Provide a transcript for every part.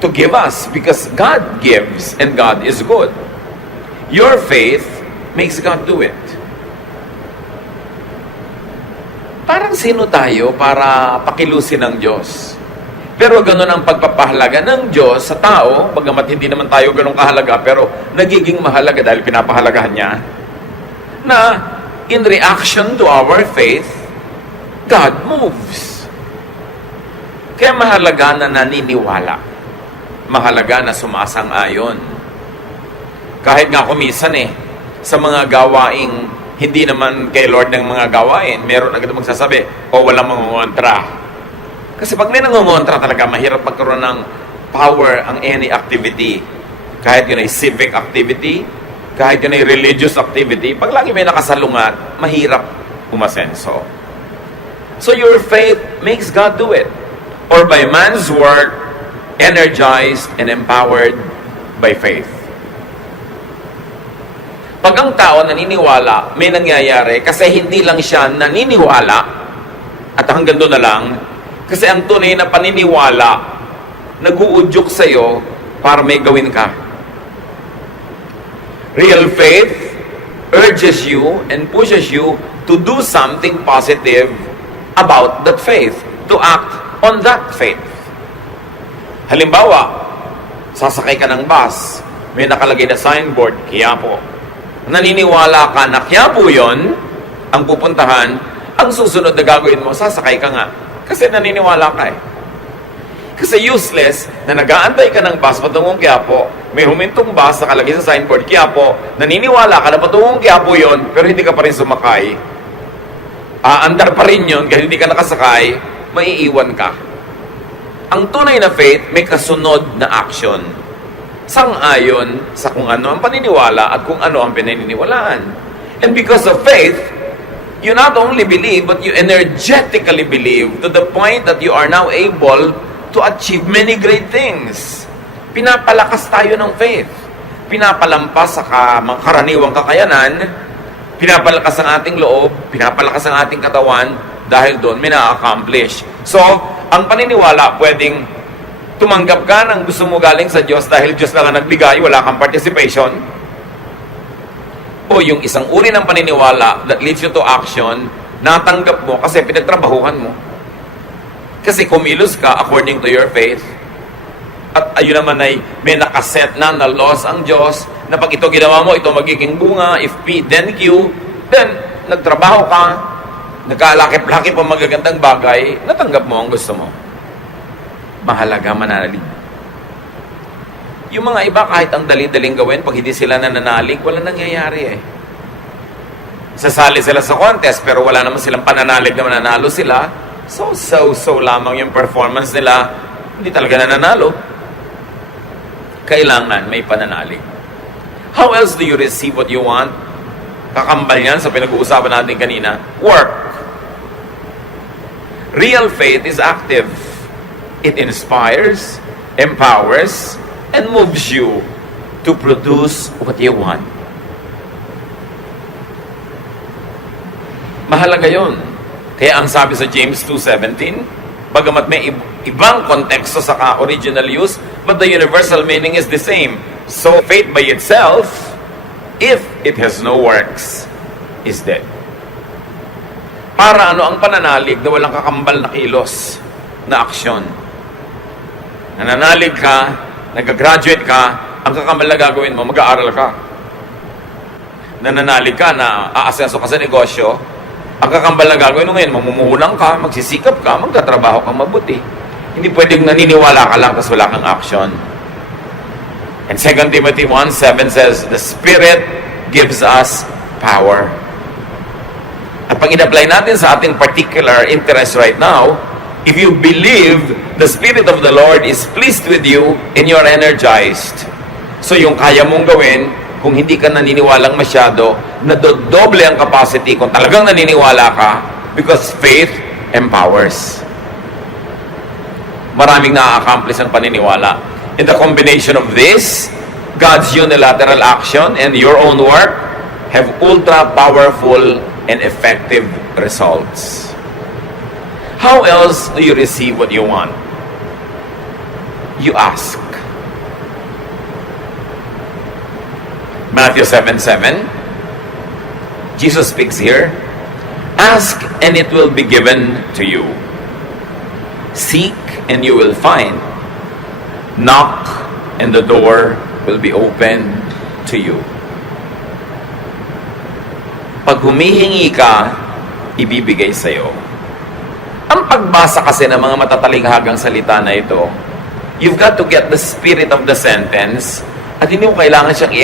to give us because God gives and God is good. Your faith makes God do it. Parang sino tayo para pakilusin ng Diyos? Pero ganun ang pagpapahalaga ng Diyos sa tao, bagamat hindi naman tayo ganun kahalaga, pero nagiging mahalaga dahil pinapahalagahan niya, na in reaction to our faith, God moves. Kaya mahalaga na naniniwala. Mahalaga na sumasang-ayon. Kahit nga kumisan sa mga gawaing hindi naman kay Lord ng mga gawain, meron agad magsasabi, walang mangungontra. Kasi pag may nangungontra talaga, mahirap magkaroon ng power ang any activity. Kahit yun ay civic activity, kahit yun ay religious activity, pag lagi may nakasalungat, mahirap umasenso. So your faith makes God do it. Or by man's work, energized and empowered by faith. Pag ang tao naniniwala, may nangyayari kasi hindi lang siya naniniwala at hanggang doon na lang, kasi ang tunay na paniniwala nag-uudyok sa'yo para may gawin ka. Real faith urges you and pushes you to do something positive about that faith, to act on that faith. Halimbawa, sasakay ka ng bus, may nakalagay na signboard, Quiapo. Naniniwala ka na Quiapo yun, ang pupuntahan, ang susunod na gagawin mo, sasakay ka nga. Kasi naniniwala ka Kasi useless na nag-aantay ka ng bus patungong Quiapo, may humintong bus nakalagay sa signboard, Quiapo, naniniwala ka na patungong Quiapo yun, pero hindi ka pa rin sumakay. Aandar pa rin yun, kahit hindi ka nakasakay, maiiwan ka. Ang tunay na faith, may kasunod na action. Sang-ayon sa kung ano ang paniniwala at kung ano ang pinaniniwalaan. And because of faith, you not only believe, but you energetically believe to the point that you are now able to achieve many great things. Pinapalakas tayo ng faith. Pinapalampas sa mga karaniwang kakayanan, pinapalakas ang ating loob, pinapalakas ang ating katawan, dahil doon may na-accomplish. So, ang paniniwala, pwedeng tumanggap ka ng gusto mo galing sa Diyos dahil Diyos lang ang nagbigay, wala kang participation. O yung isang uri ng paniniwala that leads you to action, natanggap mo kasi pinagtrabahuhan mo. Kasi kumilos ka according to your faith. At ayun naman ay may nakaset na laws ang Diyos na pag ito ginawa mo, ito magiging bunga, if P, then Q, then nagtrabaho ka, nagkalakip-lakip ang magagandang bagay, natanggap mo ang gusto mo. Mahalaga mananalig. Yung mga iba, kahit ang dali-daling gawin, pag hindi sila nananalig, wala nangyayari Sasali sila sa contest, pero wala naman silang pananalig na mananalo sila. So lamang yung performance nila, hindi talaga nananalo. Kailangan may pananalig. How else do you receive what you want? Kakambal yan sa pinag-uusapan natin kanina. Work. Real faith is active. It inspires, empowers, and moves you to produce what you want. Mahalaga yon. Kaya ang sabi sa James 2:17, bagamat may ibang konteksto sa original use, but the universal meaning is the same. So faith by itself, if it has no works, is dead. Para ang pananalig na walang kakambal na kilos na aksyon. Nananalig ka, nag-graduate ka, ang kakambal na gagawin mo, mag-aaral ka. Nananalig ka na aasenso ka sa negosyo, ang kakambal na gagawin mo ngayon, mamumuhulang ka, magsisikap ka, magtatrabaho kang mabuti. Hindi pwedeng naniniwala ka lang kasi wala kang action. And 2 Timothy 1:7 says, the Spirit gives us power. At pag in-apply natin sa ating particular interest right now, if you believe the Spirit of the Lord is pleased with you and you're energized. So yung kaya mong gawin, kung hindi ka naniniwalang masyado, nadodoble ang capacity kung talagang naniniwala ka because faith empowers. Maraming na-accomplish ang paniniwala. In the combination of this, God's unilateral action and your own work have ultra-powerful and effective results. How else do you receive what you want? You ask. Matthew 7:7. Jesus speaks here, ask and it will be given to you. Seek and you will find. Knock and the door will be open to you. Pag humihingi ka, ibibigay sa'yo. Ang pagbasa kasi ng mga matatalinghagang salita na ito, you've got to get the spirit of the sentence at hindi mo kailangan siyang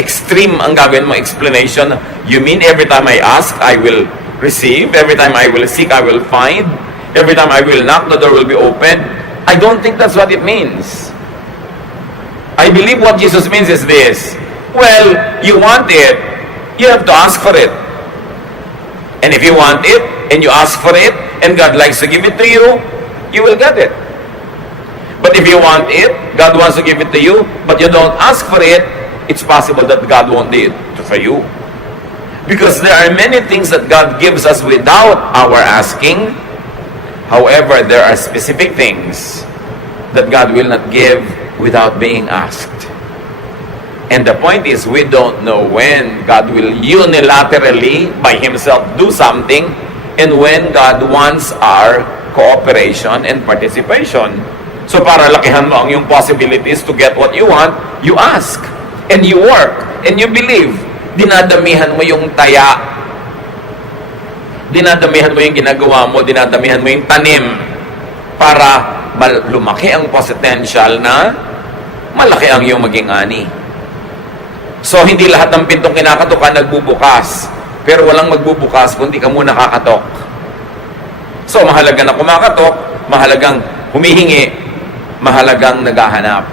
extreme ang gagawin mo explanation. You mean every time I ask, I will receive? Every time I will seek, I will find? Every time I will knock, the door will be open? I don't think that's what it means. I believe what Jesus means is this. Well, you want it, you have to ask for it. And if you want it, and you ask for it, and God likes to give it to you, you will get it. But if you want it, God wants to give it to you, but you don't ask for it, it's possible that God won't do it for you. Because there are many things that God gives us without our asking. However, there are specific things that God will not give without being asked. And the point is, we don't know when God will unilaterally, by Himself, do something, and when God wants our cooperation and participation. So para lakihan mo ang yung possibilities to get what you want, you ask, and you work, and you believe. Dinadamihan mo yung taya, dinadamihan mo yung ginagawa mo, dinadamihan mo yung tanim, para lumaki ang potential na malaki ang iyong maging ani. So, hindi lahat ng pintong kinakatukan nagbubukas. Pero walang magbubukas kung di ka muna kakatok. So, mahalaga na kumakatok, mahalagang humihingi, mahalagang naghahanap.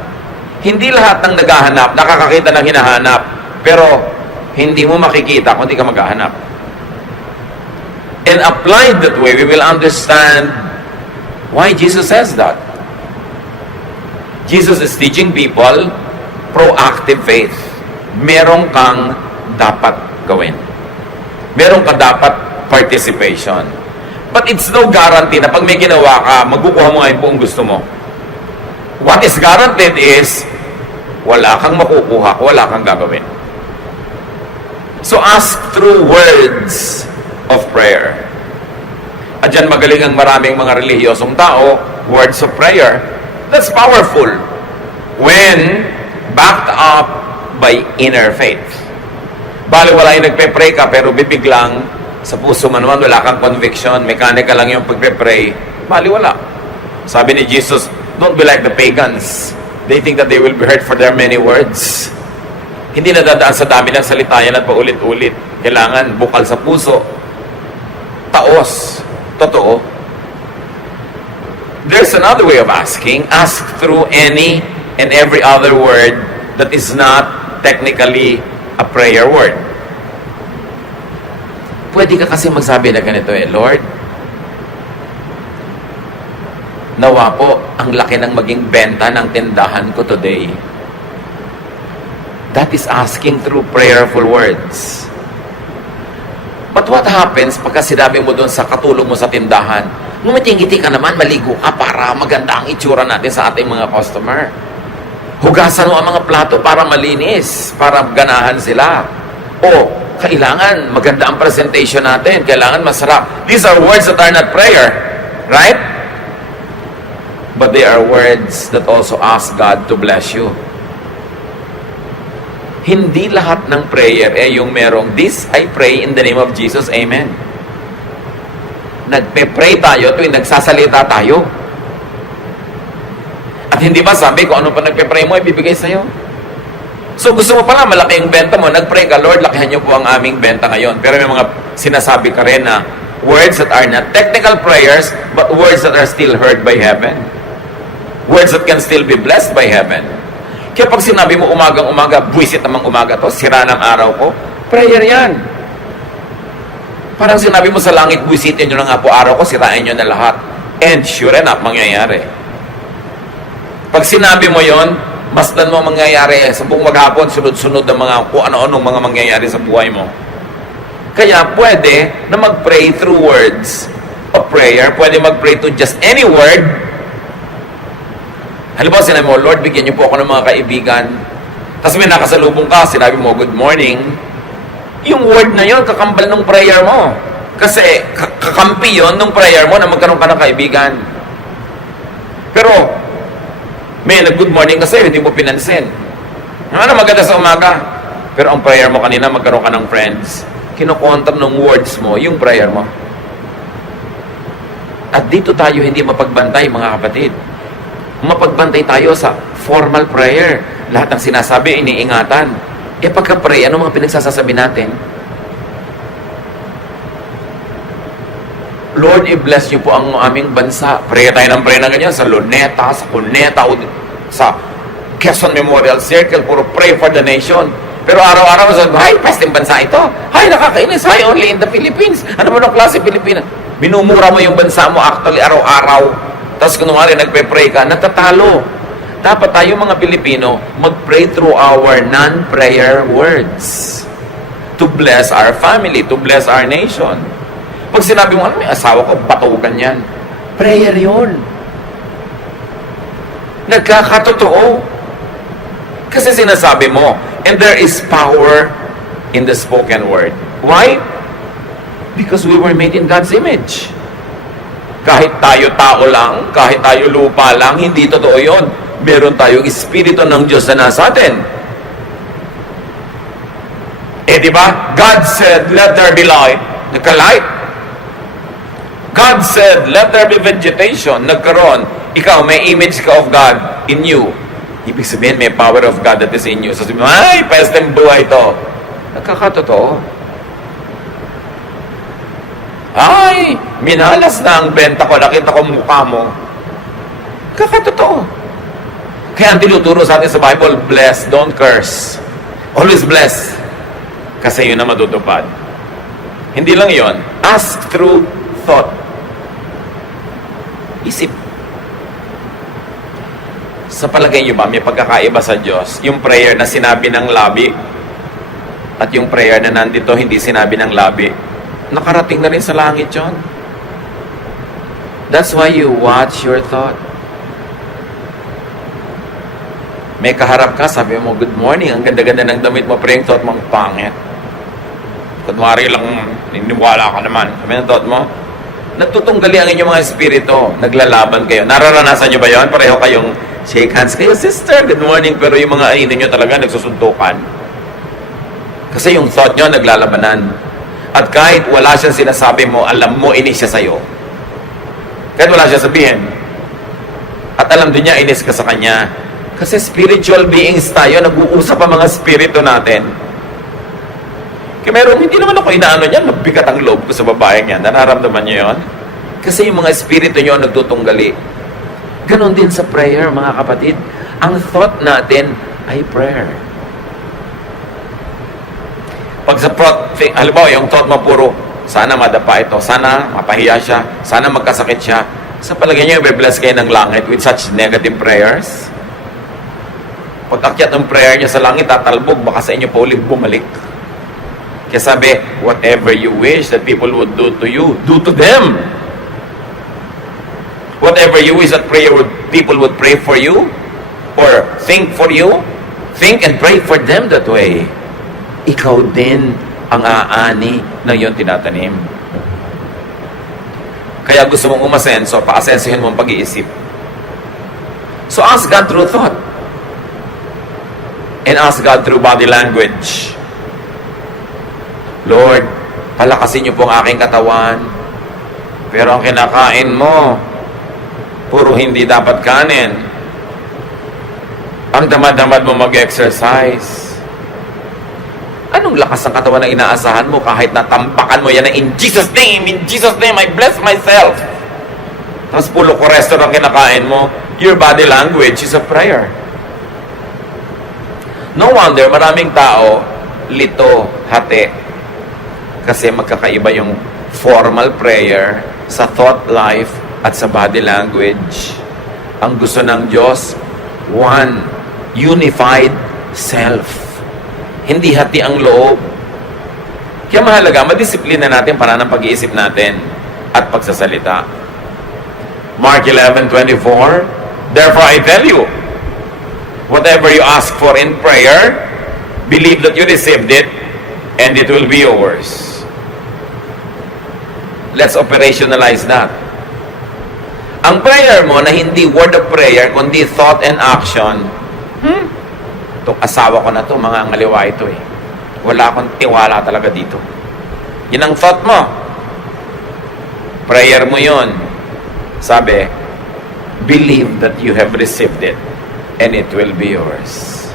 Hindi lahat ng naghahanap, nakakakita ng hinahanap. Pero, hindi mo makikita kung di ka maghahanap. And applied that way, we will understand why Jesus says that. Jesus is teaching people proactive faith. Meron kang dapat gawin. Meron ka dapat participation. But it's no guarantee na pag may ginawa ka, magkukuha mo ngayon po ang gusto mo. What is guaranteed is, wala kang makukuha, wala kang gagawin. So ask through words of prayer. At dyan magaling ang maraming mga relihiyosong tao, words of prayer. That's powerful when backed up by inner faith. Bali wala yung nagpe-pray ka pero bibiglang sa puso mo naman wala kang conviction, mechanical lang yung pagpe-pray. Bali wala. Sabi ni Jesus, don't be like the pagans. They think that they will be heard for their many words. Hindi nadadaan sa dami ng salita yan at paulit-ulit. Kailangan bukal sa puso. Taos. Totoo. There's another way of asking. Ask through any and every other word that is not technically a prayer word. Pwede ka kasi magsabi na ganito Lord, nawa po ang laki ng maging benta ng tindahan ko today. That is asking through prayerful words. But what happens pagka sinabi mo doon sa katulong mo sa tindahan, ngumiting-ngiti ka naman, maligo ka para maganda ang itsura natin sa ating mga customer. Hugasan mo ang mga plato para malinis, para ganahan sila. O, kailangan maganda ang presentation natin, kailangan masarap. These are words that are not prayer, right? But they are words that also ask God to bless you. Hindi lahat ng prayer yung merong, this I pray in the name of Jesus, Amen. Nagpe-pray tayo tuwing nagsasalita tayo. At hindi ba sabi kung ano pa nagpe-pray mo, ibibigay sa'yo? So gusto mo pala malaki yung benta mo, nag-pray ka, Lord, lakihan niyo po ang aming benta ngayon. Pero may mga sinasabi ka rin na words that are not technical prayers, but words that are still heard by heaven. Words that can still be blessed by heaven. Kaya pag sinabi mo umagang-umaga, buwisit namang umaga to, sira ng araw ko, prayer yan. Parang sinabi mo sa langit, buwisitin nyo na nga po araw ko, sirain nyo na lahat. And sure enough, mangyayari. Pag sinabi mo yon, masdan mo mangyayari sa buong maghapon, sunod-sunod ng mga kung ano-anong mga mangyayari sa buhay mo. Kaya pwede na mag-pray through words of prayer. Pwede mag-pray to just any word. Halimbawa, sinabi mo, Lord, bigyan niyo po ako ng mga kaibigan. Tapos may nakasalubong ka, sinabi mo, good morning. Yung word na yun, kakambal ng prayer mo. Kasi kakampi yun ng prayer mo na magkaroon ka ng kaibigan. Pero, may nag-good morning kasi, hindi mo pinansin. Ano maganda sa umaga? Pero ang prayer mo kanina, magkaroon ka ng friends. Kinukontam ng words mo, yung prayer mo. At dito tayo hindi mapagbantay, mga kapatid. Mapagbantay tayo sa formal prayer. Lahat ng sinasabi, iniingatan. Pagka-pray, ano mga pinagsasasabi natin? Lord, i-bless niyo po ang aming bansa. Pray tayo ng pray na ganyan sa Luneta, sa Cuneta, sa Quezon Memorial Circle, puro pray for the nation. Pero araw-araw sabi, ay, peste bansa ito. Ay, nakakainis. Ay, only in the Philippines. Ano mo ng klase Pilipinas? Minumura mo yung bansa mo actually araw-araw. Tapos kunwari nagpe-pray ka, natatalo. Dapat tayo mga Pilipino mag-pray through our non-prayer words to bless our family, to bless our nation. Pag sinabi mo, ano, may asawa ko, batugan yan. Prayer yun. Nagkakatotoo. Kasi sinasabi mo, and there is power in the spoken word. Why? Because we were made in God's image. Kahit tayo tao lang, kahit tayo lupa lang, hindi totoo yun. Meron tayong Espiritu ng Diyos na nasa atin. Di ba? God said, let there be light. Nagka-light. God said, let there be vegetation. Nagkaroon. Ikaw, may image ka of God in you. Ibig sabihin, may power of God that is in you. So sabihin mo, ay, pesteng buhay ito. Nagkakatotoo. Ay, minalas na ang benta ko, nakita ko mukha mo. Kakatotoo. Kaya ang tinuturo sa atin sa Bible, bless, don't curse. Always bless. Kasi yun na matutupad. Hindi lang yun. Ask through thought. Isip. Sa palagay nyo ba, may pagkakaiba sa Diyos? Yung prayer na sinabi ng labi at yung prayer na nandito hindi sinabi ng labi. Nakarating na rin sa langit yun. That's why you watch your thought. May kaharap ka, sabi mo, good morning, ang ganda-ganda ng damit mo, pero yung thought mo, pangit. Kunwari lang, niniwala ka naman. Sabi ng thought mo, nagtutunggali ang inyong mga espiritu, naglalaban kayo. Nararanasan nyo ba yun? Pareho kayong shake hands kayo, sister, good morning, pero yung mga ainin nyo talaga nagsusuntukan. Kasi yung thought nyo, naglalabanan. At kahit wala siyang sinasabi mo, alam mo, inis siya sa'yo. Kahit wala siya sabihin. At alam din niya, inis ka sa kanya. Kasi spiritual beings tayo, nag-uusap ang mga spirito natin. Kaya meron, hindi naman ako inaano niyan, mabigat ang loob ko sa babaeng yan. Nararamdaman niyo yun? Kasi yung mga spirito niyo nagtutunggali. Ganon din sa prayer, mga kapatid. Ang thought natin ay prayer. Pag sa thought, halimbawa, yung thought mo puro, sana madapa ito, sana mapahiya siya, sana magkasakit siya. Sa palagay niyo, i-bless kayo ng langit with such negative prayers? Pag-akyat ng prayer niya sa langit, tatalbog, baka sa inyo pa ulit bumalik. Kaya sabi, whatever you wish that people would do to you, do to them. Whatever you wish that people would pray for you, or think for you, think and pray for them that way. Ikaw din ang aani ng iyong tinatanim. Kaya gusto mong umasenso, paasensohin mo ang pag-iisip. So ask God through thought. And ask God through body language. Lord, palakasin niyo po ang aking katawan. Pero ang kinakain mo, puro hindi dapat kanin. Ang damad-damad mo mag-exercise. Anong lakas ng katawan na inaasahan mo kahit natampakan mo yan na in Jesus' name, I bless myself. Tapos pulo cholesterol ang kinakain mo, your body language is a prayer. No wonder, maraming tao, lito, hati. Kasi magkakaiba yung formal prayer sa thought life at sa body language. Ang gusto ng Diyos, one, unified self. Hindi hati ang loob. Kaya mahalaga, madisiplina natin para ng pag-iisip natin at pagsasalita. Mark 11:24, therefore I tell you, Whatever you ask for in prayer, believe that you received it, and it will be yours. Let's operationalize that. Ang prayer mo na hindi word of prayer, kundi thought and action, itong asawa ko na to, mga ngaliwa ito eh. Wala akong tiwala talaga dito. Yun ang thought mo. Prayer mo yun. Sabi, believe that you have received it, and it will be yours.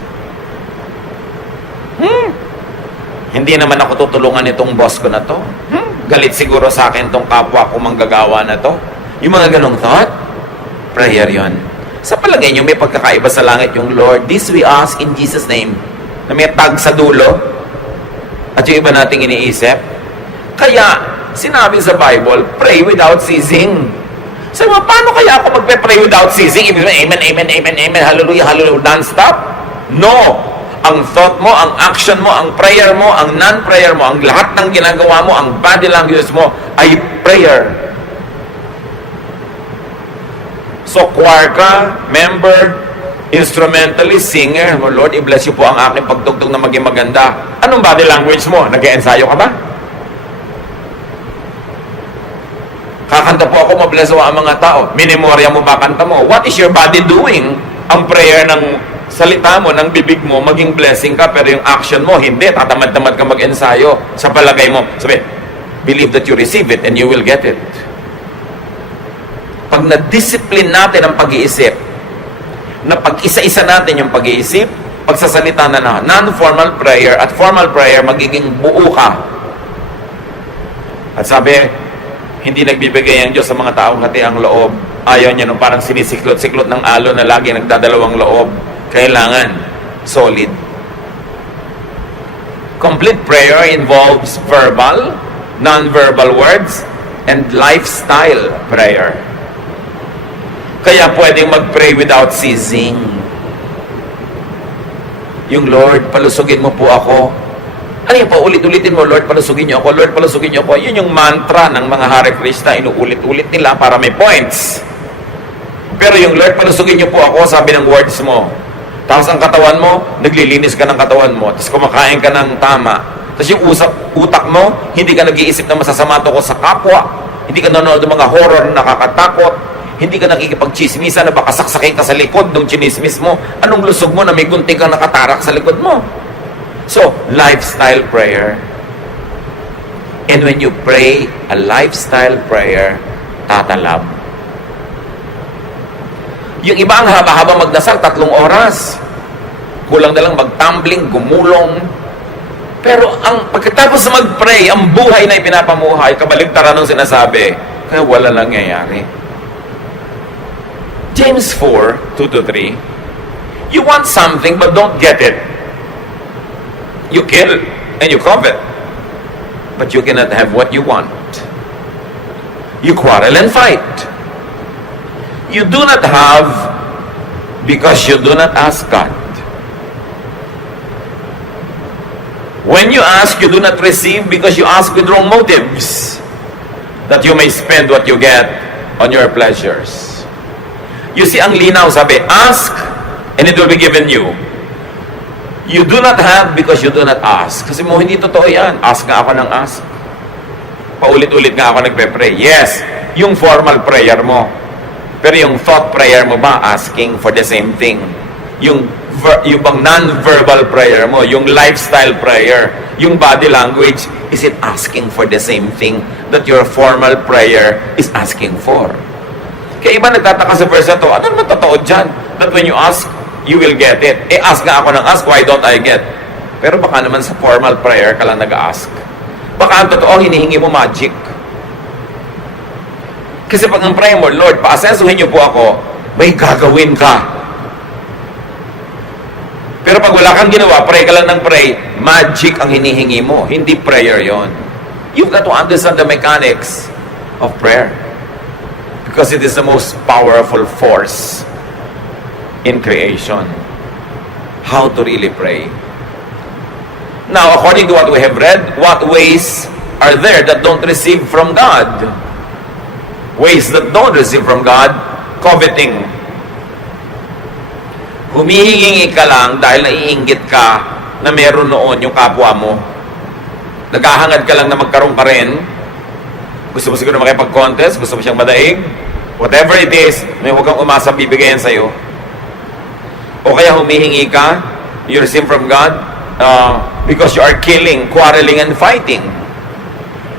Hindi naman ako tutulungan itong boss ko na to. Galit siguro sa akin itong kapwa ko manggagawa na to. Yung mga ganong thought, prayer yon. Sa palagay nyo, may pagkakaiba sa langit yung Lord, this we ask in Jesus' name, na may tag sa dulo, at yung iba nating iniisip. Kaya, sinabi sa Bible, pray without ceasing. Sabi mo, paano kaya ako magpe-pray without ceasing? Ibig sabihin, amen, amen, amen, amen, hallelujah, hallelujah, non-stop? No! Ang thought mo, ang action mo, ang prayer mo, ang non-prayer mo, ang lahat ng ginagawa mo, ang body language mo, ay prayer. So, choir ka, member, instrumentalist, singer, oh Lord, i-bless you po ang aking pagtugtog na maging maganda. Anong body language mo? Nag-e-ensayo ka ba? Kakanta po ako, mabless ang mga tao. Minimorya mo ba kanta mo? What is your body doing? Ang prayer ng salita mo, ng bibig mo, maging blessing ka, pero yung action mo, hindi. Tatamad-tamad ka mag-ensayo. Sa palagay mo, sabi, believe that you receive it and you will get it. Pag na-discipline natin ang pag-iisip, na pag-isa-isa natin yung pag-iisip, pagsasalita na non-formal prayer at formal prayer, magiging buo ka. At sabi, hindi nagbibigay ang Diyos sa mga taong hati ang loob. Ayaw niya nung parang sinisiklot-siklot ng alo na lagi nagdadalawang loob. Kailangan solid. Complete prayer involves verbal, non-verbal words, and lifestyle prayer. Kaya pwedeng mag-pray without ceasing. Yung Lord, palusugin mo po ako. Ano yung paulit-ulitin mo, Lord, palusugin niyo ako, Lord, palusugin niyo ako. Yun yung mantra ng mga Hare Krishna, inuulit-ulit nila para may points. Pero yung Lord, palusugin niyo po ako, sabi ng words mo. Tapos ang katawan mo, naglilinis ka ng katawan mo. Tapos kumakain ka ng tama. Tapos yung utak mo, hindi ka nag-iisip na masasama to ko sa kapwa. Hindi ka nanonood ng mga horror na nakakatakot. Hindi ka nakikipag-chismisa na baka saksakin ka sa likod ng chinismis mo. Anong lusog mo na may gunting kang nakatarak sa likod mo? So, lifestyle prayer. And when you pray a lifestyle prayer, tatalab. Yung iba ang haba-haba magdasal, 3 oras. Kulang na lang magtumbling, gumulong. Pero ang pagkatapos na mag-pray, ang buhay na ipinapamuhay, kabaligtaran ng sinasabi, kaya wala nangyayari. James 4:2-3, you want something but don't get it. You kill and you covet, but you cannot have what you want. You quarrel and fight. You do not have because you do not ask God. When you ask, you do not receive because you ask with wrong motives, that you may spend what you get on your pleasures. You see, ang linaw, sabi, ask and it will be given you. You do not have because you do not ask. Kasi mo, hindi totoo yan. Ask nga ako ng ask. Paulit-ulit nga ako nagpe-pray. Yes, yung formal prayer mo. Pero yung thought prayer mo ba, asking for the same thing? Yung bang non-verbal prayer mo, yung lifestyle prayer, yung body language, is it asking for the same thing that your formal prayer is asking for? Kaya iba nagtataka sa verse na to, ano naman totoo dyan? That when you ask, you will get it. Ask nga ako ng ask, why don't I get? Pero baka naman sa formal prayer ka lang nag-ask. Baka ang totoo, hinihingi mo magic. Kasi pag ang prayer mo, Lord, paasensuhin niyo po ako, may gagawin ka. Pero pag wala kang ginawa, pray ka lang ng pray, magic ang hinihingi mo. Hindi prayer yon. You've got to understand the mechanics of prayer. Because it is the most powerful force in creation. How to really pray. Now, according to what we have read, what ways are there that don't receive from God? Ways that don't receive from God, coveting. Humihingi ka lang dahil naiinggit ka na meron noon yung kapwa mo. Naghahangad ka lang na magkaroon pa rin. Gusto mo siguro makipag-contest, gusto mo siyang madaig. Whatever it is, may huwag kang umasa bibigayan sa'yo. O kaya humihingi ka, you receive from God, because you are killing, quarreling, and fighting.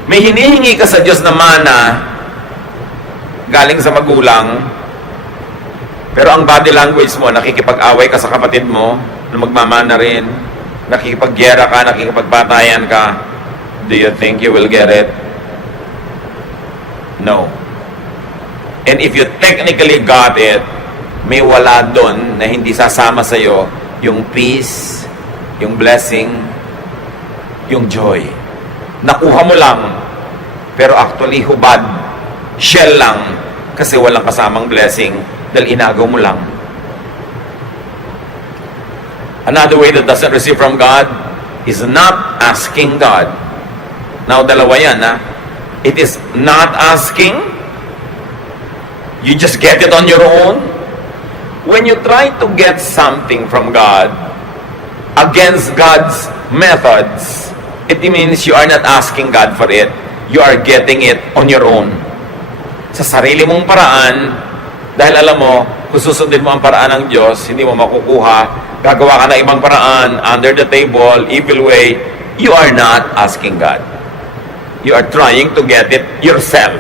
May hinihingi ka sa Diyos na mana, galing sa magulang, pero ang body language mo, nakikipag-away ka sa kapatid mo, na magmamana rin, nakikipag-gyera ka, nakikipag-batayan ka, do you think you will get it? No. And if you technically got it, may wala doon na hindi sasama sa'yo yung peace, yung blessing, yung joy. Nakuha mo lang, pero actually hubad, shell lang, kasi walang kasamang blessing, dahil inagaw mo lang. Another way that doesn't receive from God is not asking God. Now, dalawa yan, ha? It is not asking. You just get it on your own. When you try to get something from God against God's methods, it means you are not asking God for it. You are getting it on your own. Sa sarili mong paraan, dahil alam mo, kung susundin mo ang paraan ng Diyos, hindi mo makukuha, gagawa ka ng ibang paraan, under the table, evil way, you are not asking God. You are trying to get it yourself,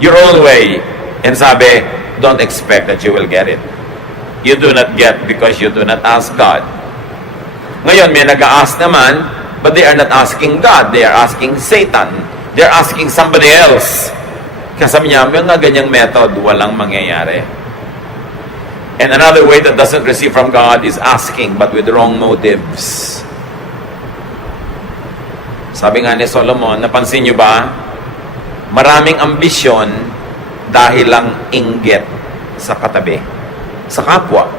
your own way. And sabi, don't expect that you will get it. You do not get because you do not ask God. Ngayon, may nag-a-ask naman, but they are not asking God. They are asking Satan. They are asking somebody else. Kasi sabi niya, may nga ganyang method, walang mangyayari. And another way that doesn't receive from God is asking, but with wrong motives. Sabi nga ni Solomon, napansin niyo ba? Maraming ambisyon dahil lang inggit sa katabi, sa kapwa.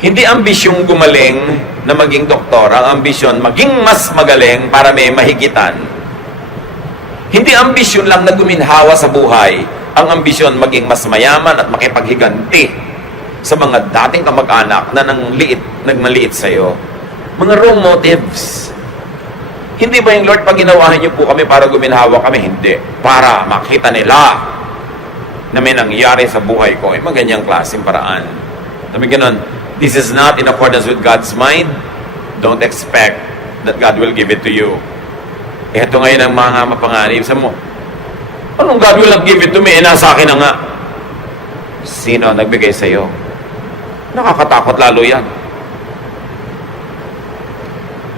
Hindi ambisyong gumaling na maging doktor. Ang ambisyon, maging mas magaling para may mahigitan. Hindi ambisyon lang na guminhawa sa buhay. Ang ambisyon, maging mas mayaman at makipaghiganti sa mga dating kamag-anak na nagmaliit sa'yo. Mga wrong motives. Hindi ba yung Lord, pag ginawahan niyo po kami para guminhawa kami? Hindi. Para makita nila na may nangyari sa buhay ko. Mga ganyang klaseng paraan. Sabi ganun, this is not in accordance with God's mind. Don't expect that God will give it to you. Ito ngayon ang mga mapanganib. Sabi mo, anong God will not give it to me? Nasa akin na nga. Sino nagbigay sa iyo? Nakakatakot lalo yan.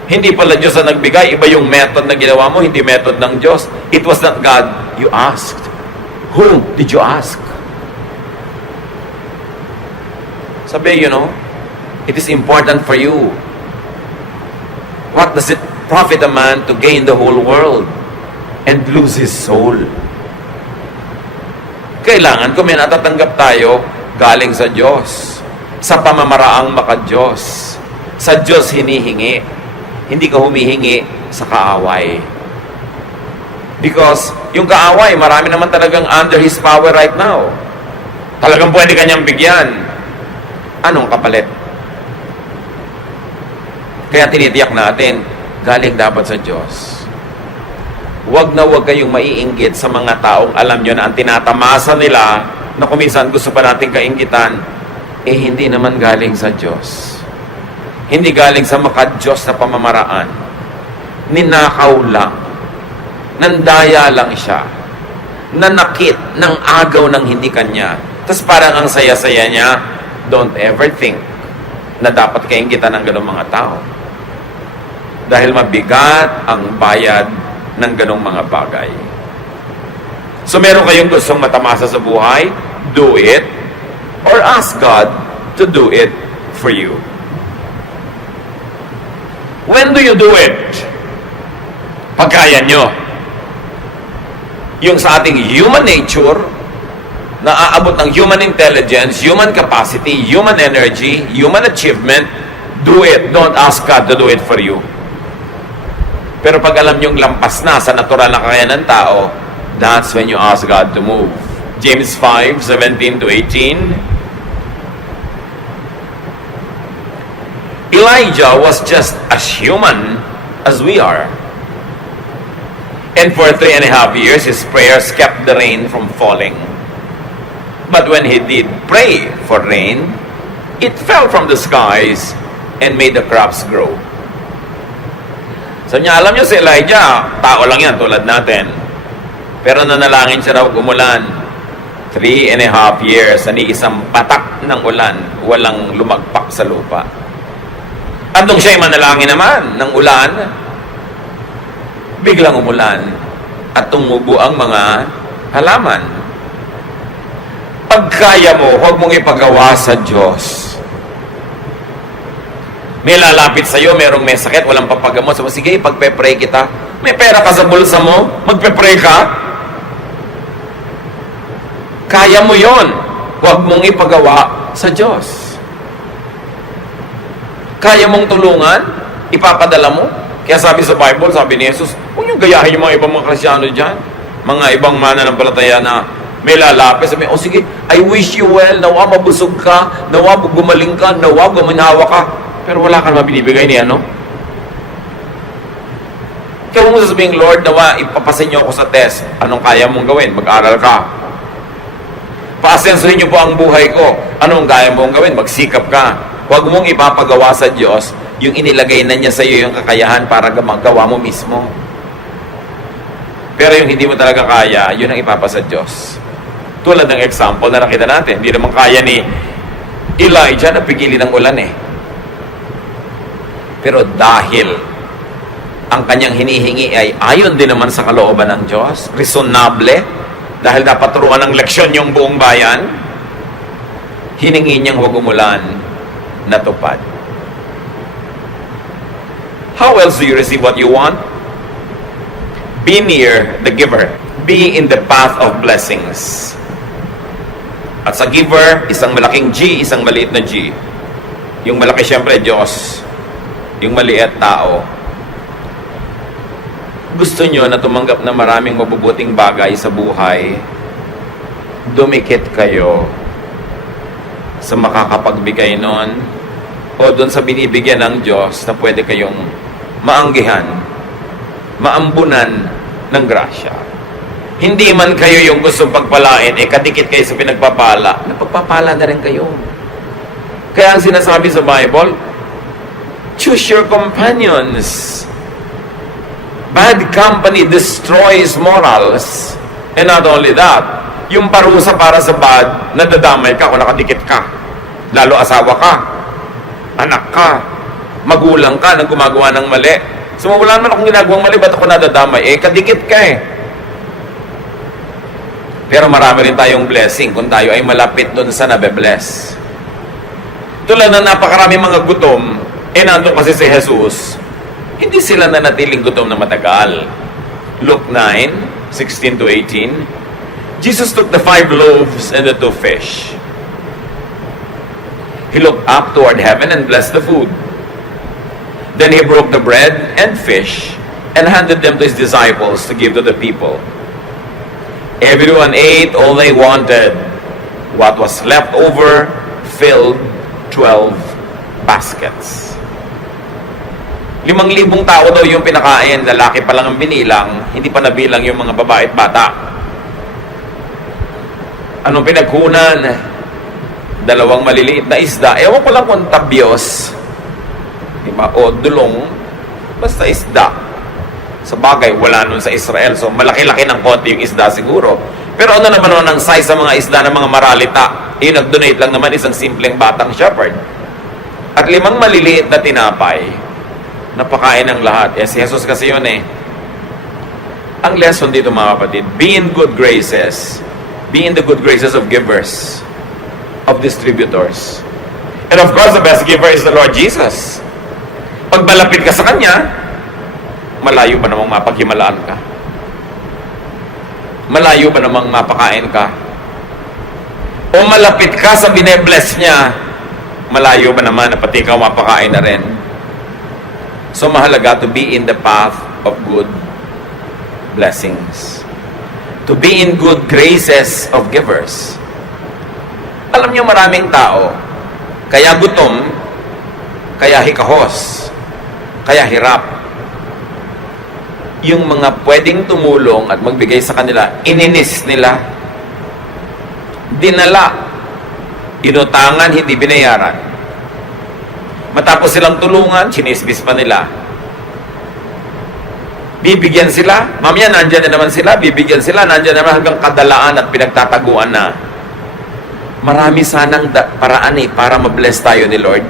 Hindi pala Diyos ang nagbigay. Iba yung method na ginawa mo, hindi method ng Diyos. It was not God. You asked. Who did you ask? Sabi, it is important for you. What does it profit a man to gain the whole world and lose his soul? Kailangan kung may natatanggap tayo, galing sa Diyos. Sa pamamaraang maka-Diyos. Sa Diyos hinihingi. Hindi ka humihingi sa kaaway. Because yung kaaway, marami naman talagang under His power right now. Talagang pwede kanyang bigyan. Anong kapalit? Kaya tinitiyak natin, galing dapat sa Diyos. Huwag na huwag kayong maiinggit sa mga taong alam nyo na ang tinatamasa nila na kuminsan gusto pa natin kainggitan, hindi naman galing sa Diyos. Hindi galing sa maka-Diyos na pamamaraan. Ninakaw lang. Nandaya lang siya. Nanakit ng agaw ng hindi kanya. Tapos parang ang saya-saya niya, don't ever think na dapat kainggitan ng ganong mga tao. Dahil mabigat ang bayad ng ganong mga bagay. So meron kayong gustong matamasa sa buhay, do it, or ask God to do it for you. When do you do it? Pagkaya nyo. Yung sa ating human nature, na aabot ng human intelligence, human capacity, human energy, human achievement, do it. Don't ask God to do it for you. Pero pag alam nyong lampas na sa natural na kakayanan ng tao, that's when you ask God to move. James 5:17-18. Elijah was just as human as we are. And for 3.5 years, his prayers kept the rain from falling. But when he did pray for rain, it fell from the skies and made the crops grow. So niya, alam niyo si Elijah, tao lang yan tulad natin. Pero nanalangin siya raw umulan. 3.5 years, ni isang patak ng ulan, walang lumagpak sa lupa. At nung siya'y manalangin naman ng ulan, biglang umulan at tumubo ang mga halaman. Pag kaya mo, huwag mong ipagawa sa Diyos. May lalapit sa'yo, merong may sakit, walang papagamot. So, sige, pagpe-pray kita. May pera ka sa bulsa mo, magpe-pray ka. Kaya mo yon. Huwag mong ipagawa sa Diyos. Kaya mong tulungan, ipapadala mo. Kaya sabi sa Bible, sabi ni Jesus, huwag niyong gayahin yung mga ibang mga Kristyano dyan. Mga ibang mananampalataya na may lalapit. Sabi, sige, I wish you well, nawa mabusog ka, nawa gumaling ka, nawa gumanhawa ka. Pero wala kang mabinibigay niya, no? Kaya mo sasabihin, Lord, nawa ipapasin niyo ako sa test. Anong kaya mong gawin? Mag-aral ka. Paasensuhin niyo po ang buhay ko. Anong kaya mong gawin? Magsikap ka. Huwag mong ipapagawa sa Diyos yung inilagay na niya sa iyo yung kakayahan para magawa mo mismo. Pero yung hindi mo talaga kaya, yun ang ipapasa Diyos. Tulad ng example na nakita natin, hindi naman kaya ni Elijah na pigilin ng ulan eh. Pero dahil ang kanyang hinihingi ay ayon din naman sa kalooban ng Diyos, reasonable, dahil dapat turuan ng leksyon yung buong bayan, hiningi niyang huwag umulan, natupad. How else do you receive what you want? Be near the giver. Be in the path of blessings. At sa giver, isang malaking G, isang maliit na G. Yung malaki siyempre, Diyos. Yung maliit, tao. Gusto nyo na tumanggap na maraming mabubuting bagay sa buhay, dumikit kayo sa makakapagbigay nun o doon sa binibigyan ng Diyos na pwede kayong maanggihan, maambunan ng grasya. Hindi man kayo yung gustong pagpalain, kadikit kayo sa pinagpapala, napagpapala na rin kayo. Kaya ang sinasabi sa Bible, choose your companions. Bad company destroys morals. And not only that, yung parusa para sa bad, nadadamay ka kung nakadikit ka. Lalo asawa ka, anak ka, magulang ka na gumagawa ng mali. So wala naman akong ginagawang mali, ba't ako nadadamay? Kadikit ka eh. Pero marami rin tayong blessing kung tayo ay malapit doon sa nabe-bless. Tulad na napakarami mga gutom, nandun kasi si Jesus, hindi sila nanatiling gutom na matagal. Luke 9:16 to 18, Jesus took the 5 loaves and the 2 fish. He looked up toward heaven and blessed the food. Then he broke the bread and fish and handed them to his disciples to give to the people. Everyone ate all they wanted. What was left over filled 12 baskets. 5,000 tao daw yung pinakain, lalaki pa lang ang binilang, hindi pa nabilang yung mga babae at bata. Anong pinagkunan? 2 maliliit na isda. Ewan ko lang kung tabyos, diba? O dulong, basta isda. Sa bagay, wala nun sa Israel. So, malaki-laki ng konti yung isda siguro. Pero ano naman nun ang size sa mga isda ng mga maralita? Nag-donate lang naman isang simpleng batang shepherd. At 5 maliliit na tinapay, napakain ng lahat. Si Jesus kasi yun eh. Ang lesson dito mga kapatid, be in good graces. Be in the good graces of givers, of distributors. And of course, the best giver is the Lord Jesus. Pag malapit ka sa Kanya, malayo pa namang mapaghimalaan ka. Malayo pa namang mapakain ka. O malapit ka sa binebless niya, malayo pa naman na pati ikaw mapakain na rin. So mahalaga to be in the path of good blessings. To be in good graces of givers. Alam niyo maraming tao, kaya gutom, kaya hikahos, kaya hirap. Yung mga pwedeng tumulong at magbigay sa kanila, ininis nila, dinala, inutangan, hindi binayaran. Matapos silang tulungan, sinisbis pa nila. Bibigyan sila, mamaya nandyan na naman sila, bibigyan sila, nandyan naman hanggang kadalaan at pinagtataguan na. Marami sanang paraan para ma-bless tayo ni Lord.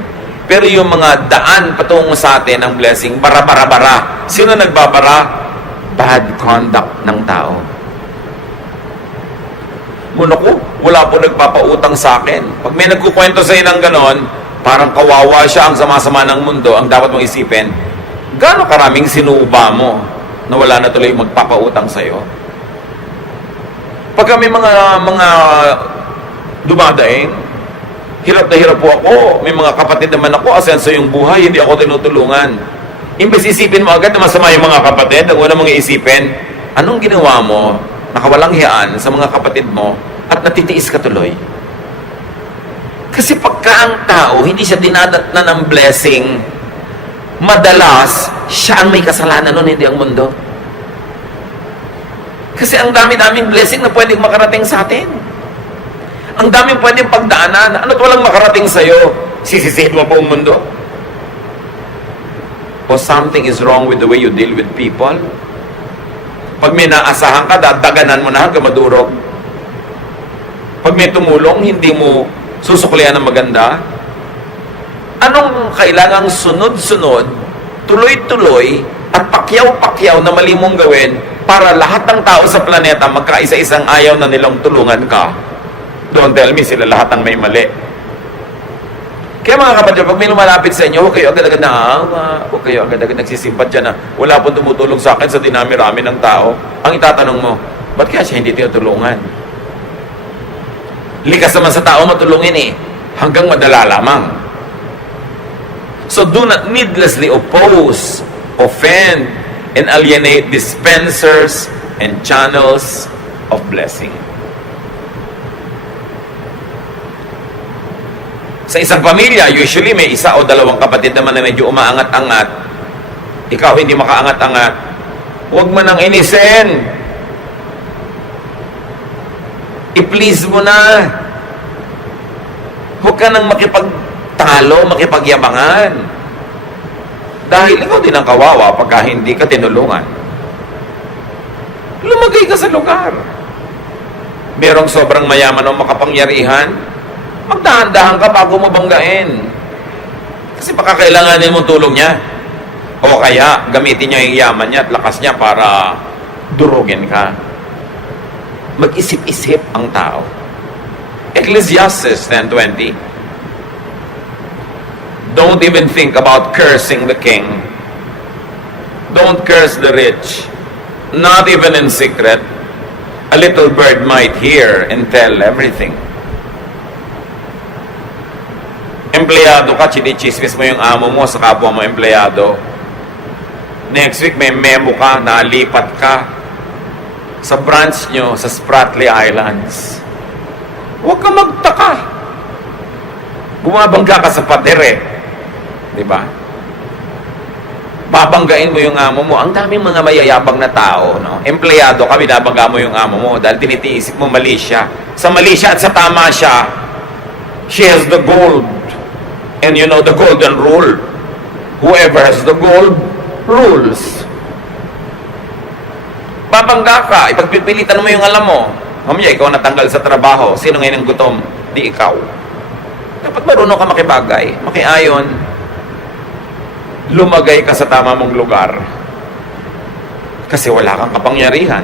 Pero yung mga daan patungo sa atin ang blessing, bara-bara-bara. Sino nagbabara? Bad conduct ng tao. Muna ko, wala po nagpapautang sa akin. Pag may nagkukwento sa ng ganon, parang kawawa siya, ang sama-sama ng mundo. Ang dapat mong isipin, gaano karaming sinuba mo na wala na tuloy magpapautang sa'yo? Pagka may mga dumadaing, hirap na hirap po ako, may mga kapatid naman ako, asenso yung buhay, hindi ako tinutulungan. Imbes isipin mo agad na masama yung mga kapatid, ang una mong iisipin, anong ginawa mo, nakawalang hiyaan sa mga kapatid mo, at natitiis ka tuloy? Kasi pagka ang tao, hindi siya dinadatnan ng blessing, madalas, siya ang may kasalanan nun, hindi ang mundo. Kasi ang dami-daming blessing na pwedeng makarating sa atin. Ang daming pwedeng pagdaanan. Ano't walang makarating sa'yo? Sisisihin mo pa ang mundo? O something is wrong with the way you deal with people? Pag may naasahan ka, dadaganan mo na hanggang madurog. Pag may tumulong, hindi mo susuklian ng maganda. Anong kailangang sunod-sunod, tuloy-tuloy, at pakyaw-pakyaw na mali mong gawin para lahat ng tao sa planeta magkaisa-isang ayaw na nilang tulungan ka? Don't tell me sila lahat ang may mali. Kaya mga kapatid, pag may lumalapit sa inyo, huwag kayo agad-agad na aawa, huwag kayo agad-agad nagsisimpat dyan na wala pong tumutulong sa akin sa dinami-rami ng tao. Ang itatanong mo, ba't kaya siya hindi tinutulungan? Likas naman sa tao matulungin hanggang madala lamang. So do not needlessly oppose, offend, and alienate dispensers and channels of blessing. Sa isang pamilya, usually may isa o dalawang kapatid naman na medyo umaangat-angat. Ikaw hindi makaangat-angat. Huwag mo nang inisin. I-please mo na. Huwag ka nang makipagtalo, makipagyabangan. Dahil ikaw din ang kawawa pagka hindi ka tinulungan. Lumagay ka sa lugar. Merong sobrang mayaman o makapangyarihan, magdahan-dahan ka bago mo banggain. Kasi baka kailanganin mo tulong niya. O kaya, gamitin niya yung yaman niya at lakas niya para durugin ka. Mag-isip-isip ang tao. Ecclesiastes 10:20. Don't even think about cursing the king. Don't curse the rich. Not even in secret. A little bird might hear and tell everything. Empleyado ka, chinichismis mo yung amo mo sa kapwa mo empleyado. Next week may memo ka, nalipat ka sa branch nyo sa Spratly Islands. Huwag ka magtaka. Bumabangga ka sa pader di ba? Babanggain mo yung amo mo. Ang daming mga mayayabang na tao, no? Empleyado ka, binabangga mo yung amo mo dahil tinitiisip mo mali siya. Sa mali siya at sa tama siya, she has the gold. And you know the golden rule. Whoever has the gold, rules. Babangga ka, ipagpipilitan mo yung alam mo. Mamaya, ikaw natanggal sa trabaho. Sino ngayon ang gutom? Di ikaw. Dapat marunong ka makibagay, makiayon. Lumagay ka sa tama mong lugar. Kasi wala kang kapangyarihan.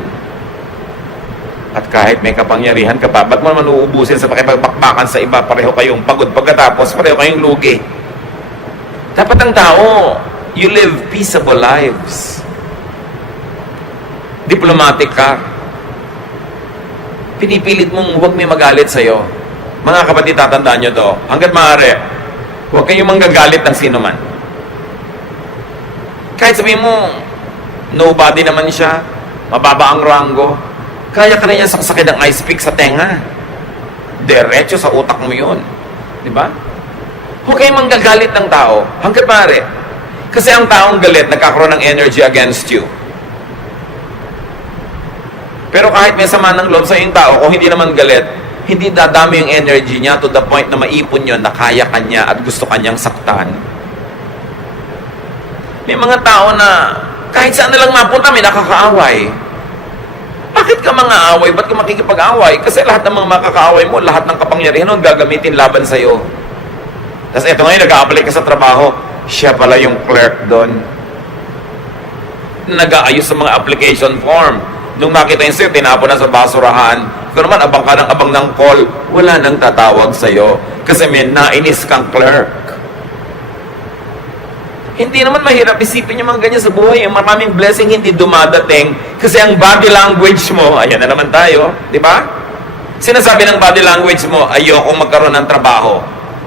At kahit may kapangyarihan ka pa, ba't mo naman uubusin sa pakipagbakbakan sa iba? Pareho kayong pagod pagkatapos, pareho kayong lugi. Dapat ang tao, you live peaceable lives. Diplomatic ka. Pinipilit mong huwag may magalit sa'yo. Mga kapatid, tatandaan nyo to. Hanggat maaari, huwag kayong manggagalit ng sino man. Kahit sabihin mo, nobody naman siya, mababa ang ranggo, kaya ka na niya saksakin ng ice pick sa tenga. Diretso sa utak mo yun. Di ba? Huwag kayong manggagalit ng tao, hanggat maaari. Kasi ang taong galit, nagkakaroon ng energy against you. Pero kahit may sama ng loob sa yung tao, kung hindi naman galit, hindi dadami yung energy niya to the point na maipon yun, na kaya kanya at gusto kanyang saktan. May mga tao na kahit saan na lang mapunta, may nakakaaway. Bakit ka mga away? Ba't ka makikipag-away? Kasi lahat ng mga makakaaway mo, lahat ng kapangyarihan nun gagamitin laban sa'yo. Tapos eto ngayon, nag-a-apply ka sa trabaho, siya pala yung clerk doon. Nag-aayos sa mga application form. Nung makita yung sa'yo, tinapon na sa basurahan. Kung naman, abang ka ng abang ng call, wala nang tatawag sa'yo. Kasi may nainis kang clerk. Hindi naman mahirap isipin yung mga ganyan sa buhay. Yung maraming blessing hindi dumadating kasi ang body language mo, ayan na naman tayo, di ba? Sinasabi ng body language mo, ayokong magkaroon ng trabaho.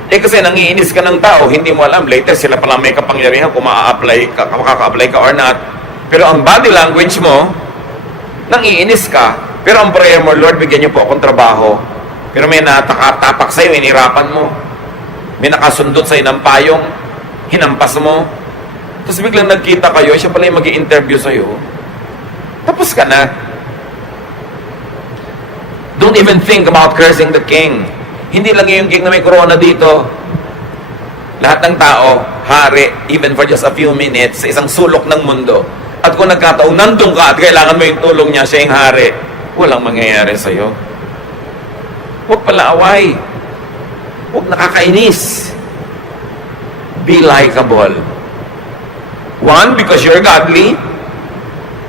Kasi nangiinis ka ng tao, hindi mo alam, later sila pala may kapangyarihan kung makaka-apply ka or not. Pero ang body language mo, nangiinis ka. Pero ang prayer mo, Lord, bigyan niyo po akong trabaho. Pero may natatapak sa'yo, inirapan mo. May nakasundot sa'yo ng payong, hinampas mo. Tapos biglang nagkita kayo, siya pala yung mag-i-interview sa'yo. Tapos ka na. Don't even think about cursing the king. Hindi lang yung king na may corona dito. Lahat ng tao, hari, even for just a few minutes, sa isang sulok ng mundo. At kung nagkataon, nandun ka at kailangan mo yung tulong niya, siya yung hari, walang mangyayari sa'yo. Huwag pala away. Huwag nakakainis. Be likable. One, because you're godly.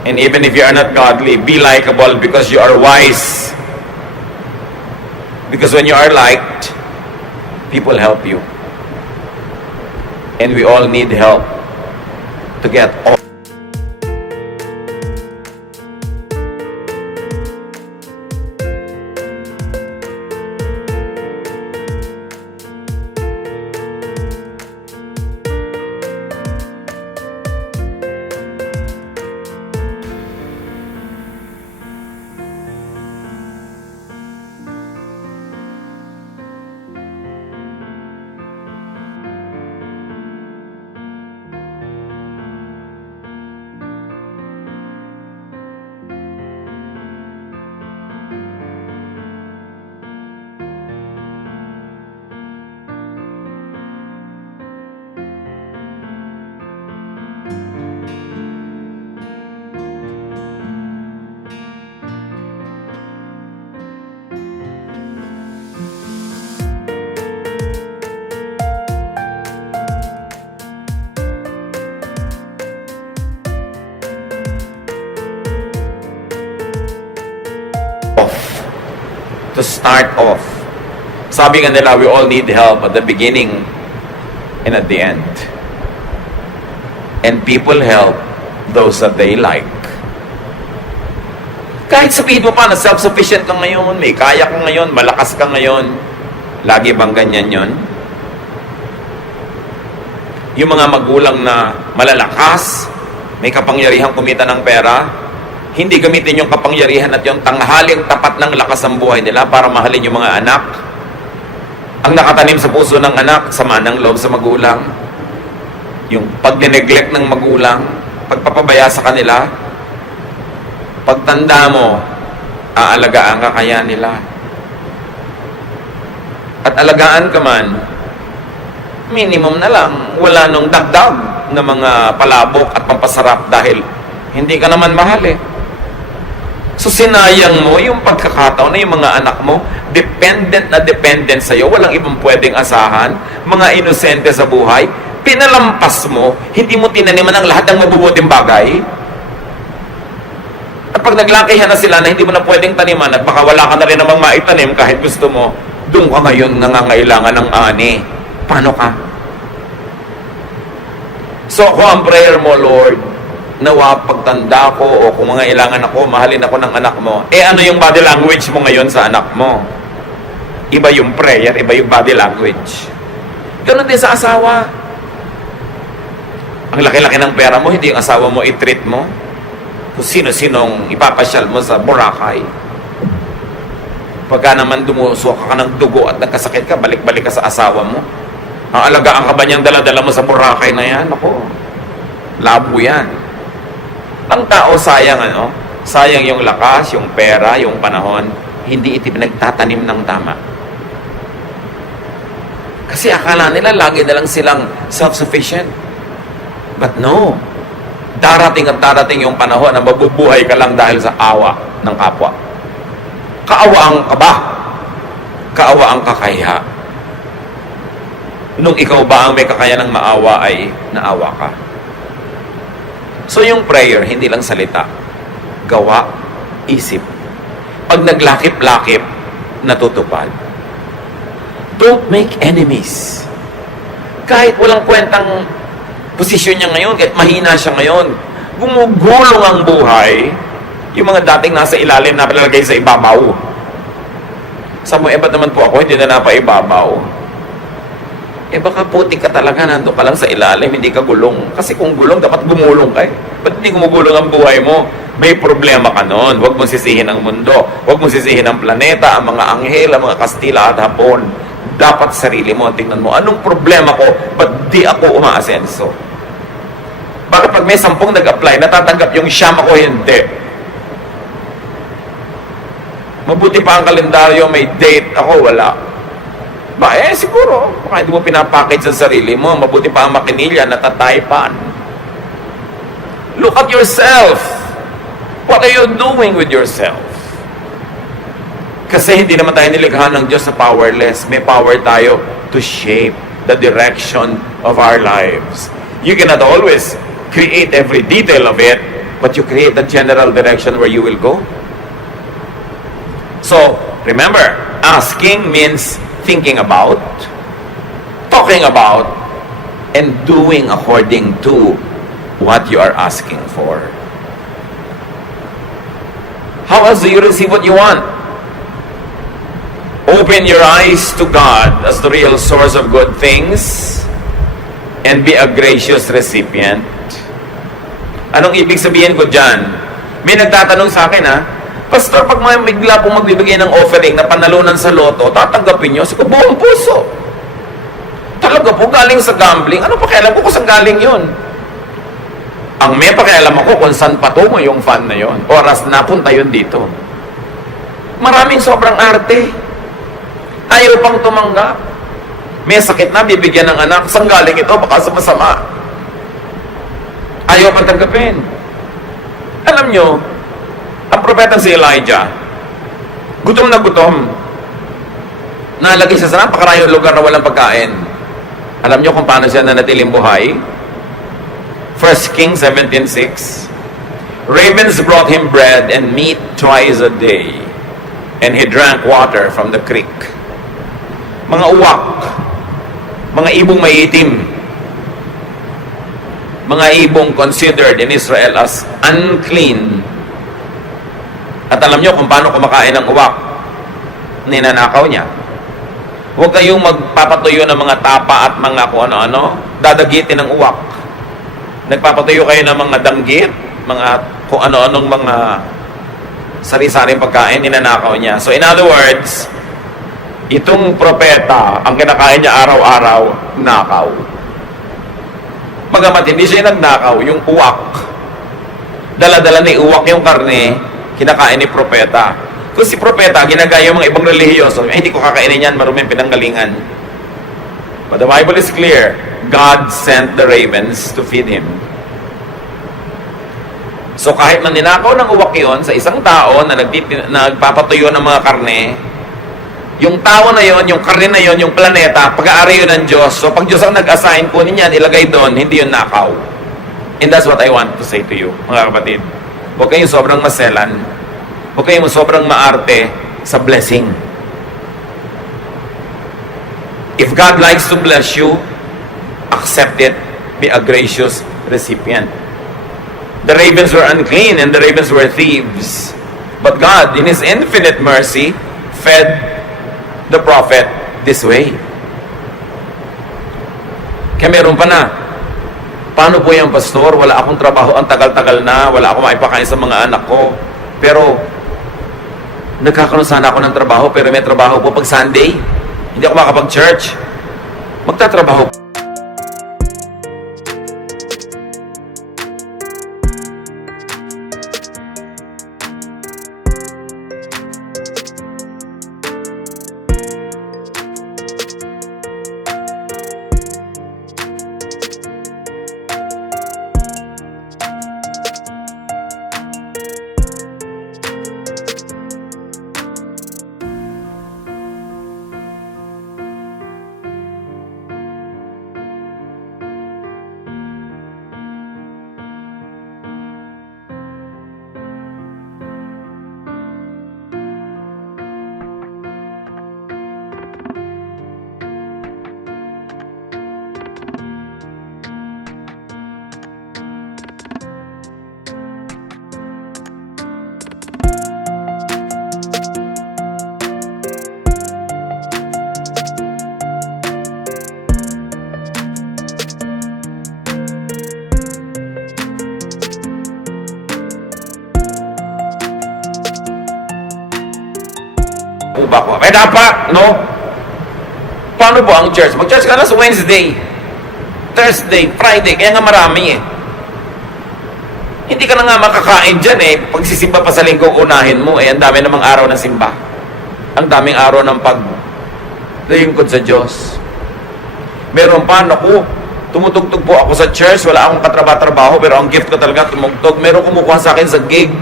And even if you are not godly, be likable because you are wise. Because when you are liked, people help you. And we all need help to get off. To start off. Sabi nga nila, we all need help at the beginning and at the end. And people help those that they like. Kahit sabihin mo pa na self-sufficient ka ngayon, may kaya ka ngayon, malakas ka ngayon, lagi bang ganyan yon? Yung mga magulang na malalakas, may kapangyarihang kumita ng pera, hindi gamitin yung kapangyarihan at yung tanghaling tapat ng lakas ng buhay nila para mahalin yung mga anak. Ang nakatanim sa puso ng anak, sama ng loob sa magulang. Yung pag-neglect ng magulang, pagpapabaya sa kanila, pagtanda mo, aalagaan ka kaya nila. At alagaan ka man, minimum na lang, wala nung dagdag na mga palabok at pampasarap dahil hindi ka naman mahal eh. So sinayang mo yung pagkakataon na yung mga anak mo, dependent na dependent sa'yo, walang ibang pwedeng asahan, mga inosente sa buhay, pinalampas mo, hindi mo tinaniman ang lahat ng mabubuting bagay. At pag naglakihan na sila na hindi mo na pwedeng taniman at baka wala ka na rin namang maitanim kahit gusto mo, doon ka ngayon nangangailangan ng ani. Paano ka? So kung ang prayer mo, Lord, nawa pagtanda ko o kung mga ilangan ako, mahalin ako ng anak mo, ano yung body language mo ngayon sa anak mo? Iba yung prayer, iba yung body language. Ganun din sa asawa. Ang laki-laki ng pera mo, hindi yung asawa mo i-treat mo. Kung sino-sinong ipapasyal mo sa Boracay. Pagka naman dumuso ka ng dugo at nagkasakit ka, balik-balik ka sa asawa mo. Aalagaan ka ba niyang dala-dala mo sa Boracay na yan? Ako, labo yan. Ang tao sayang, sayang yung lakas, yung pera, yung panahon, hindi ito pinagtatanim ng tama. Kasi akala nila lagi na lang silang self-sufficient. But no, darating at darating yung panahon na mabubuhay ka lang dahil sa awa ng kapwa. Kaawaan ka ba? Kaawaan ka kaya? Nung ikaw ba ang may kakayanang maawa ay naawa ka? So yung prayer, hindi lang salita. Gawa, isip. Pag naglakip-lakip, natutupad. Don't make enemies. Kahit walang kwentang posisyon niya ngayon, kahit mahina siya ngayon, gumugulong ang buhay, yung mga dating nasa ilalim na palagay sa ibabaw. Sabi mo, ba't naman po ako, hindi na napaibabaw? Baka putik ka talaga, nandun ka lang sa ilalim, hindi ka gulong. Kasi kung gulong, dapat gumulong ka. Ba't hindi gumugulong ang buhay mo? May problema ka nun. Huwag mong sisihin ang mundo. Huwag mong sisihin ang planeta, ang mga anghel, ang mga Kastila at Hapon. Dapat sarili mo, tingnan mo, anong problema ko? Ba't di ako umaasenso? Bakit pag may 10 nag-apply, natatanggap yung siyam ako, hindi? Mabuti pa ang kalendaryo, may date ako, wala. Siguro, baka hindi mo pinapackage sa sarili mo. Mabuti pa ang makinilya, natataypan. Look at yourself. What are you doing with yourself? Kasi hindi naman tayo nilikha ng Diyos na powerless. May power tayo to shape the direction of our lives. You cannot always create every detail of it, but you create the general direction where you will go. So, remember, asking means thinking about, talking about, and doing according to what you are asking for. How else do you receive what you want? Open your eyes to God as the real source of good things and be a gracious recipient. Anong ibig sabihin ko dyan? May nagtatanong sa akin, Pastor, pag may bigla pong magbibigay ng offering na panalunan sa loto, tatanggapin nyo? Sige, buong puso. Talaga po, galing sa gambling. Ano pakialam ko kung saan galing yun? Ang may pakialam ako kung saan patungo yung fund na yun. Oras napunta yun dito. Maraming sobrang arte. Ayaw pang tumanggap. May sakit na, bibigyan ng anak. Saan galing ito? Baka sa masama. Ayaw pang tanggapin. Alam nyo, ang propetang si Elijah, gutom na gutom. Nalagay siya sa napakarayong lugar na walang pagkain. Alam niyo kung paano siya nanatiling buhay? 1 Kings 17:6. Ravens brought him bread and meat twice a day, and he drank water from the creek. Mga uwak, mga ibong maiitim, mga ibong considered in Israel as unclean. At alam nyo kung paano kumakain ng uwak? Ninanakaw niya. Huwag kayong magpapatuyo ng mga tapa at mga kung ano-ano. Dadagitin ng uwak. Nagpapatuyo kayo ng mga danggit, mga kung ano-anong mga sari-saring pagkain, ninanakaw niya. So in other words, itong propeta, ang kinakain niya araw-araw, nakaw. Magamat hindi siya nagnakaw, yung uwak. Dala-dala ni uwak yung karne, kinakain ni propeta. Kung si propeta, ginagaya yung mga ibang relihiyoso, hindi ko kakainin yan, maruming pinanggalingan. But the Bible is clear. God sent the ravens to feed him. So kahit man ninakaw ng uwak yun sa isang tao na nagpapatuyo ng mga karne, yung tao na yon, yung karne na yon, yung planeta, pag-aari yun ng Diyos. So pag Diyos ang nag-assign, kunin yan, ilagay doon, hindi yun nakaw. And that's what I want to say to you, mga kapatid. Huwag kayong sobrang maselan. Huwag kayong sobrang maarte sa blessing. If God likes to bless you, accept it. Be a gracious recipient. The ravens were unclean and the ravens were thieves. But God, in His infinite mercy, fed the prophet this way. Kaya meron pa na. Paano po yung pastor? Wala akong trabaho, ang tagal-tagal na, wala akong maipakain sa mga anak ko. Pero, nagkakaroon sana ako ng trabaho, pero may trabaho po pag Sunday. Hindi ako makapag-church. magtatrabaho. Ba ko? Eh dapat, no? Paano po ang church? Mag-church ka na sa Wednesday, Thursday, Friday, kaya nga marami eh. Hindi ka na nga makakain dyan eh. Pagsisimba pa sa linggo, unahin mo eh. Ang dami namang araw ng simba. Ang daming araw ng paglingkod sa Diyos. Meron pa, naku, tumutugtog po ako sa church, wala akong katrabaho, pero ang gift ko talaga tumugtog. Meron kumukuha sa akin sa gig.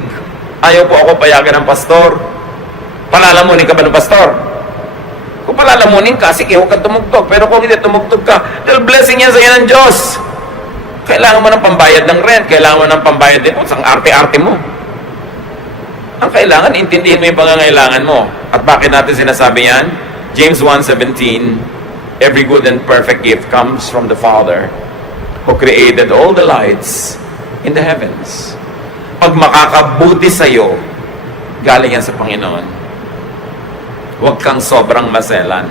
Ayaw po ako payagan ng pastor. Palalamunin ka ba ng pastor? Kung palalamunin ka, sige, huwag kang tumugtog. Pero kung hindi tumugtog ka, dahil blessing yan sa iyo ng Diyos. Kailangan mo ng pambayad ng rent, kailangan mo ng pambayad din sa arte-arte mo. Ang kailangan, intindihin mo yung pangangailangan mo. At bakit natin sinasabi yan? James 1:17, every good and perfect gift comes from the Father who created all the lights in the heavens. Pag makakabuti sa'yo, galing yan sa Panginoon. Huwag kang sobrang maselan.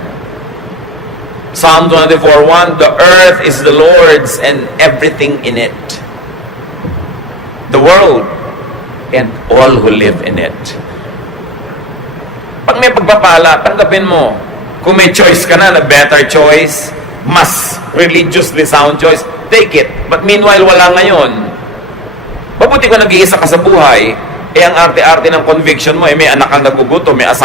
Psalm 24:1, the earth is the Lord's and everything in it. The world and all who live in it. Pag may pagpapala, tanggapin mo. Kung may choice ka na better choice, mas religiously sound choice, take it. But meanwhile, wala ngayon. Mabuti kung nag-iisa ka sa buhay, ang arte-arte ng conviction mo, may anak kang nagugutom, may asawa